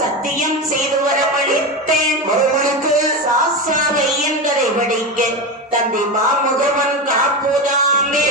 சத்தியம் செய்து வரமளித்தேன் சாசாவை என்பதை படிக்க தந்தை மாமுகவன் காப்புதாமே.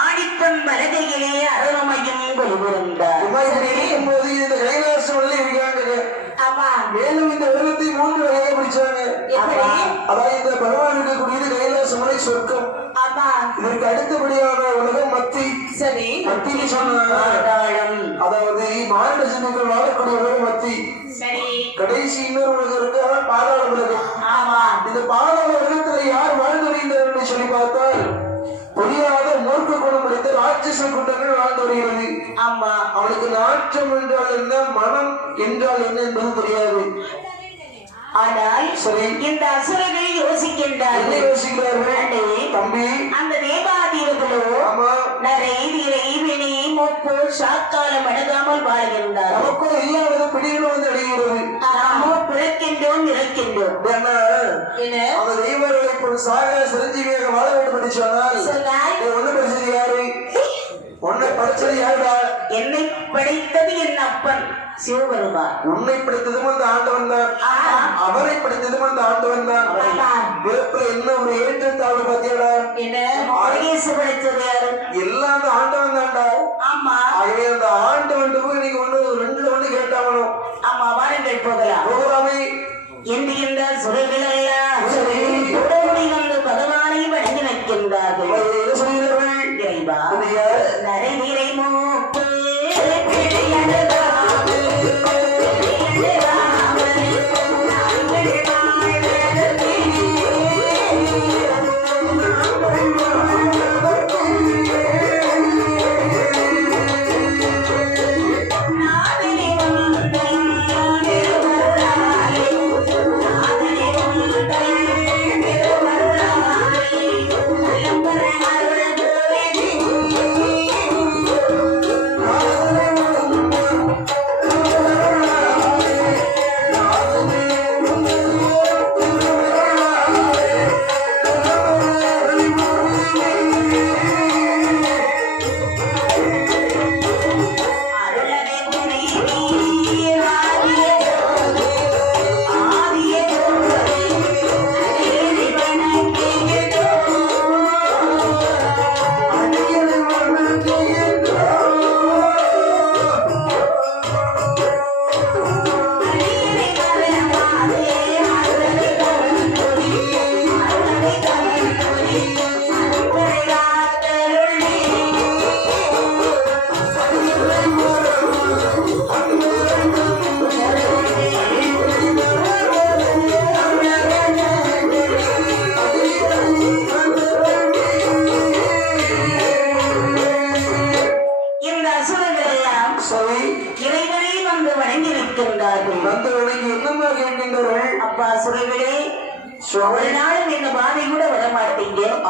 ஆடிப்பன் மலகையிலே அருணமையும் கொள்கிறார். மேலும் இந்த உலகத்தை 3 வகையை பிடிச்சாங்க. அதாவது இந்த பகவான் இருக்கக்கூடியது கைலாசமலை சொர்க்கம். இதற்கு அடுத்தபடியான உலகம் மத்தி. சரி, மத்தின்னு சொன்னாங்க. அதாவது மாநில ஜனங்கள் வாழக்கூடிய உலகம் மத்தி. கடைசி இன்னொரு உலகம் இருக்கு, அதான் பாதாள உலகம். இந்த பாதாள உலகத்துல யார் வாழ்ந்து வருகின்றனர் என்று சொல்லி பார்த்தால் புரியாத மூர்க்க குணம் அளித்த ராட்சச குண்டங்கள் வாழ்ந்து வருகிறது. அவனுக்கு நாற்றம் என்றால் என்ன, மனம் என்றால் என்ன என்பது தெரியாது. ஆனால் சரி, இந்த அசுரர்கள் யோசிக்கின்றார்கள். தம்பி, அந்த தேவாதீவர்களோ நரை திரை வினை மூப்பு சாக்காலம் அடங்காமல் வாழ்கின்றார். நமக்கும் இல்லாத பிடிகளும் வந்து அடைகிறது. நாமோ பிறக்கின்றோம் இறக்கின்றோம். அந்த தெய்வங்களை சாக சிரஞ்சீவியாக வாழ வேண்டும் என்று சொன்னால் ஒண்ணு படிச்சது யாரு? உன்னை படிச்சது யாருடா? என்னை படைத்தது என் அப்பன் சிவபெருமான். உன்னை படித்ததும் அந்த ஆண்டவன் தான், அவரை படித்ததும் அந்த ஆண்டவன் தான். பிறப்புல என்ன ஒரு ஏற்றத்தாழ்வு பாத்தியாடா? படித்தது யாரு? எல்லாம் அந்த ஆண்டவன் தான்டா. ஆகவே அந்த ஆண்டவன் போய் நீங்க ஒண்ணு 2ல 1 கேட்டாகணும். வாருங்கள் போகலாம். போகலாமே என்று இந்த சுரைகள் எல்லாம் உடனடி வந்து பகவானை வழங்கி வைக்கின்றார்கள். நரைநீரை மூப்பு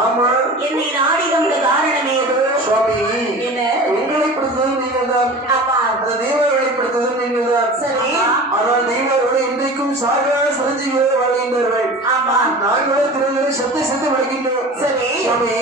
ஆமா என்னை நாடி வந்த காரணம் ஏதோ சுவாமி என்ன எங்களை பிடித்ததும் நீங்கள் தான் ஆமா அந்த தெய்வங்களை பிடித்ததும் நீங்கள் தான் சரி ஆனால் தெய்வங்களை இன்றைக்கும் சாகா சிரஞ்சீவியோடு வாழ்கின்றார்கள் ஆமா நாங்களும் திருநெல்வேலி சத்து வளர்க்கின்றோம் சரி சுவாமி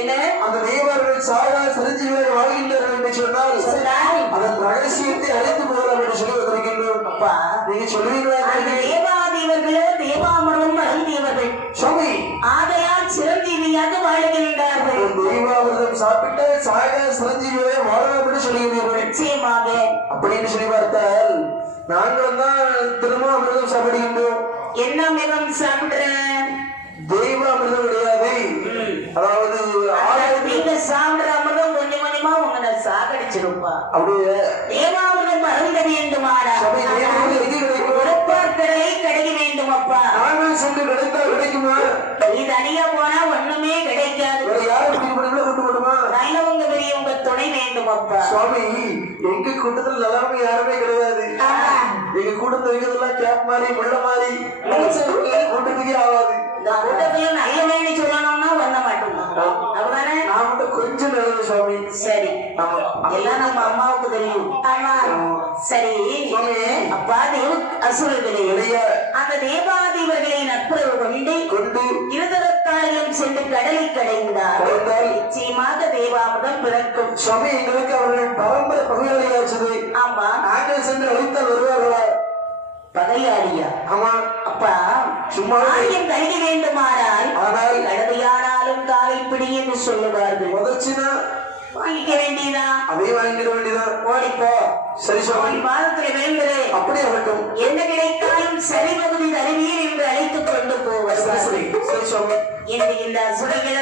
என்ன அந்த தெய்வர்கள் சாகா சிரஞ்சீவியோடு வாழ்கின்றார்கள் என்று சொன்னால் சொன்னாய் அதன் ரகசியத்தை அழைத்து போகலாம் என்று சொல்லி வந்திருக்கின்றோம் அப்பா நீங்க சொல்லுவீங்களா அந்த தேவாதேவர்களோ தேவாமிர்தம் அருந்தியவர்கள் சுவாமி ஆகையால் சிரஞ்சீவியாக வாழ்கின்றார்கள் தெய்வாமிர்தம் சாப்பிட்டு சாகா சிரஞ்சீவியோட வாழலாம் என்று சொல்லுகிறீர்கள் நிச்சயமாக அப்படின்னு சொல்லி பார்த்தால் நாங்களும் தான் திரும்ப அமிர்தம் சாப்பிடுகின்றோம் என்ன மிகம் சாப்பிடுற தெய்வ அமிர்தம் கிடையாது அதாவது நீங்க சாப்பிடுற அமிர்தம் கொஞ்சம் கொஞ்சமா உங்களை சாகடிச்சிருப்பா அப்படியே தேவாமிர்தம் அருந்த வேண்டுமாடா கடலை கிடைக்க வேண்டும் அப்பா நாங்கள் சென்று கிடைத்தா கிடைக்குமா நீ தனியா போனா ஒண்ணுமே கிடைக்காது யாரும் கொண்டு போடுமா நல்லவங்க பெரியவங்க துணை வேண்டும் அப்பா சுவாமி எங்க கூட்டத்தில் நல்லவங்க யாருமே கிடையாது எங்க கூட்டத்தில் இருக்கிறதெல்லாம் கேப் மாதிரி முள்ள மாதிரி கூட்டத்துக்கே ஆகாது இந்த கூட்டத்துல நல்லவேன்னு சொல்லணும்னா பண்ண மாட்டோம் அப்படிதானே நான் மட்டும் கொஞ்சம் நல்லது சுவாமி சரி எல்லாம் நம்ம அம்மாவுக்கு தெரியும் ஆமா சரி அப்பா தேவ அசுரர்களே அந்த தேவாதேவர்களை நட்புறவு கொண்டு இருதரத்தாரிலும் சென்று கடலை கடைந்தார் நிச்சயமாக தேவாமிர்தம் பிறக்கும் சுவாமி எங்களுக்கு அவர்கள் பரம்பரை பகையாளியாச்சது ஆமா நாங்கள் சென்று அழைத்தால் வருவார்களா பகையாளியா ஆமா அப்பா சும்மா ஆரியம் கழிக்க வேண்டுமானால் ஆனால் கடமையானாலும் காலை பிடி என்று சொல்லுவார்கள் முதச்சுனா வாங்கிக்க வேண்டியதா அதே வாங்கிட வேண்டியதான் ஓடிப்போ சரி சுவாமி பாதத்துல வேண்டுறே அப்படி ஆகட்டும் என்ன கிடைத்தாலும் சரி பகுதி தருவீர் என்று அழைத்துக் கொண்டு போவார் சரி சுவாமி என்று இந்த சுரைகள்